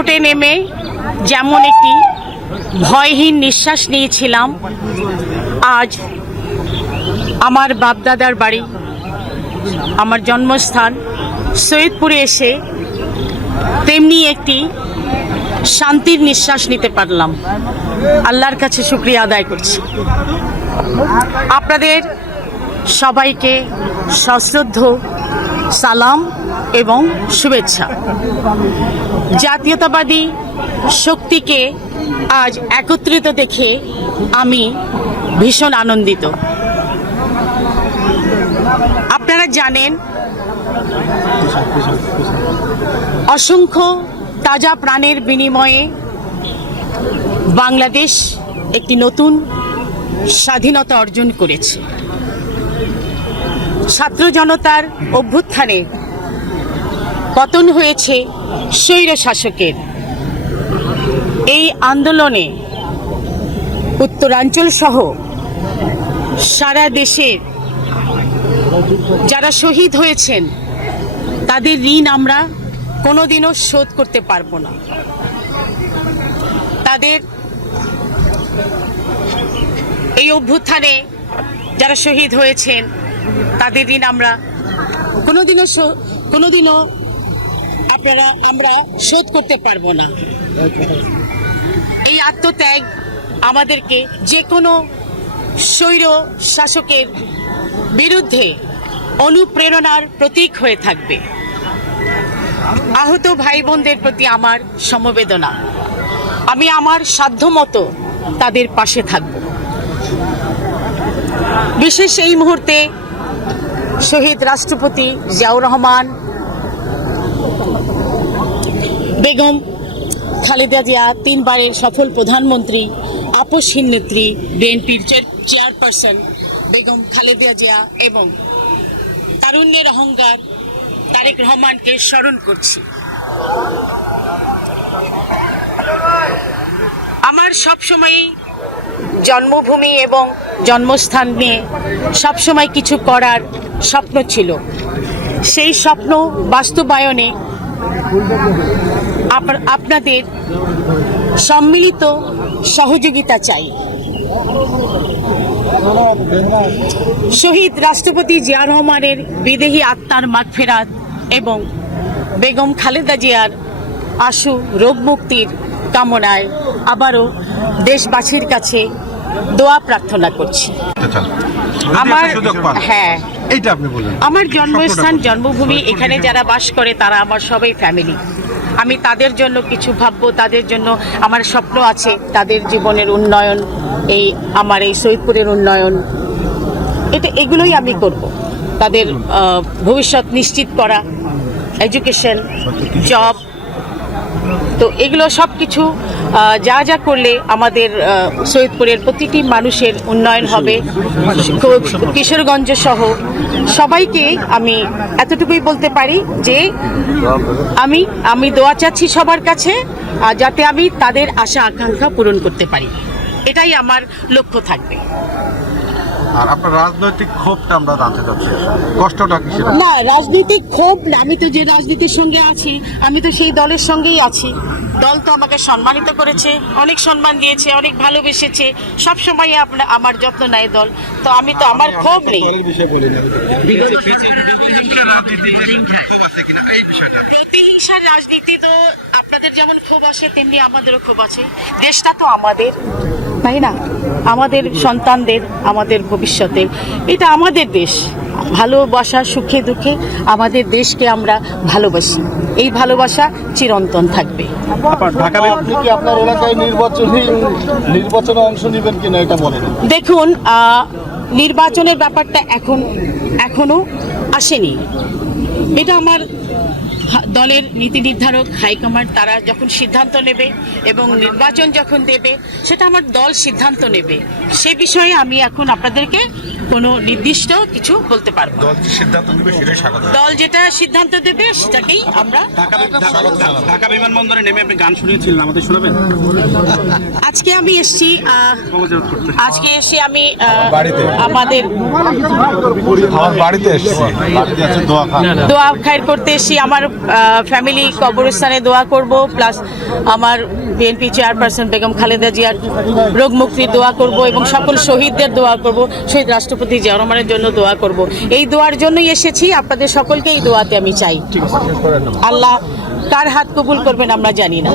সংকটে নেমে যেমন একটি ভয়হীন নিঃশ্বাস নিয়েছিলাম আজ আমার বাপদাদার বাড়ি আমার জন্মস্থান সৈয়দপুরে এসে তেমনি একটি শান্তির নিঃশ্বাস নিতে পারলাম আল্লাহর কাছে শুক্রিয়া আদায় করছি আপনাদের সবাইকে সশ্রদ্ধ সালাম এবং শুভেচ্ছা জাতীয়তাবাদী শক্তিকে আজ একত্রিত দেখে আমি ভীষণ আনন্দিত আপনারা জানেন অসংখ্য তাজা প্রাণের বিনিময়ে বাংলাদেশ একটি নতুন স্বাধীনতা অর্জন করেছে ছাত্র জনতার অভ্যুত্থানে পতন হয়েছে স্বৈর শাসকের এই আন্দোলনে উত্তরাঞ্চল সহ সারা দেশের যারা শহীদ হয়েছেন তাদের ঋণ আমরা কোনোদিনও শোধ করতে পারবো না তাদের এই অভ্যুত্থানে যারা শহীদ হয়েছেন তাদের ঋণ আমরা কোনোদিনও কোনোদিনও আপনারা আমরা শোধ করতে পারবো না এই আত্মত্যাগ আমাদেরকে যে কোনো স্বৈর শাসকের বিরুদ্ধে অনুপ্রেরণার প্রতীক হয়ে থাকবে আহত ভাই বোনদের প্রতি আমার সমবেদনা আমি আমার সাধ্যমতো তাদের পাশে থাকব বিশেষ এই মুহূর্তে শহীদ রাষ্ট্রপতি জিয়াউর রহমান বেগম খালেদা জিয়া তিনবারের সফল প্রধানমন্ত্রী আপসহীন নেত্রী বিএনপির চেয়ারপারসন বেগম খালেদা জিয়া এবং তারুণ্যের অহংকার তারেক রহমানকে স্মরণ করছি আমার সবসময়ই জন্মভূমি এবং জন্মস্থান নিয়ে সবসময় কিছু করার স্বপ্ন ছিল সেই স্বপ্ন বাস্তবায়নে আপনাদের সম্মিলিত সহযোগিতা চাই শহীদ রাষ্ট্রপতি জিয়া রহমানের বিদেহী আত্মার মাঠফেরাত এবং বেগম খালেদা জিয়ার আশু রোগ মুক্তির কামনায় আবারও দেশবাসীর কাছে দোয়া প্রার্থনা করছি আচ্ছা, আচ্ছা। আমার হ্যাঁ আমার জন্মস্থান জন্মভূমি এখানে যারা বাস করে তারা আমার সবাই ফ্যামিলি আমি তাদের জন্য কিছু ভাববো তাদের জন্য আমার স্বপ্ন আছে তাদের জীবনের উন্নয়ন এই আমার এই সৈয়দপুরের উন্নয়ন এটা এগুলোই আমি করব তাদের ভবিষ্যৎ নিশ্চিত করা এডুকেশন জব তো এগুলো সব কিছু যা যা করলে আমাদের সৈয়দপুরের প্রতিটি মানুষের উন্নয়ন হবে কিশোরগঞ্জ সহ সবাইকে আমি এতটুকুই বলতে পারি যে আমি আমি দোয়া চাচ্ছি সবার কাছে যাতে আমি তাদের আশা আকাঙ্ক্ষা পূরণ করতে পারি এটাই আমার লক্ষ্য থাকবে আর আপনার রাজনৈতিক ক্ষোভটা আমরা জানতে চাচ্ছি কষ্টটা কিসের না রাজনৈতিক ক্ষোভ আমি তো যে রাজনীতির সঙ্গে আছি আমি তো সেই দলের সঙ্গেই আছি দল তো আমাকে সম্মানিত করেছে অনেক সম্মান দিয়েছে অনেক ভালোবেসেছে সব সময় আপনার আমার যত্ন নেয় দল তো আমি তো আমার ক্ষোভ নেই প্রতিহিংসার রাজনীতি তো আপনাদের যেমন ক্ষোভ আছে তেমনি আমাদেরও ক্ষোভ আছে দেশটা তো আমাদের তাই না আমাদের সন্তানদের আমাদের ভবিষ্যতের এটা আমাদের দেশ ভালোবাসা সুখে দুঃখে আমাদের দেশকে আমরা ভালোবাসি এই ভালোবাসা চিরন্তন থাকবে এটা বলেন দেখুন নির্বাচনের ব্যাপারটা এখন এখনো আসেনি এটা আমার দলের নীতি নির্ধারক হাইকমান্ড তারা যখন সিদ্ধান্ত নেবে এবং নির্বাচন যখন দেবে সেটা আমার দল সিদ্ধান্ত নেবে সে বিষয়ে আমি এখন আপনাদেরকে কোনো নির্দিষ্ট কিছু বলতে পারবো দল যেটা সিদ্ধান্ত দেবে সেটাকেই আমরা ঢাকা বিমানবন্দরে নেমে আপনি গান শুনিয়েছিলেন আমাদের শোনাবেন আজকে আমি এসছি আজকে এসে আমি আমাদের দোয়া খায়ের করতে এসেছি আমার ফ্যামিলি কবরস্থানে দোয়া করব প্লাস আমার বিএনপি চেয়ারপারসন বেগম খালেদা জিয়ার রোগ মুক্তির দোয়া করব এবং সকল শহীদদের দোয়া করব শহীদ রাষ্ট্রপতি জিয়া জন্য দোয়া করব এই দোয়ার জন্যই এসেছি আপনাদের সকলকে এই দোয়াতে আমি চাই আল্লাহ কার হাত কবুল করবেন আমরা জানি না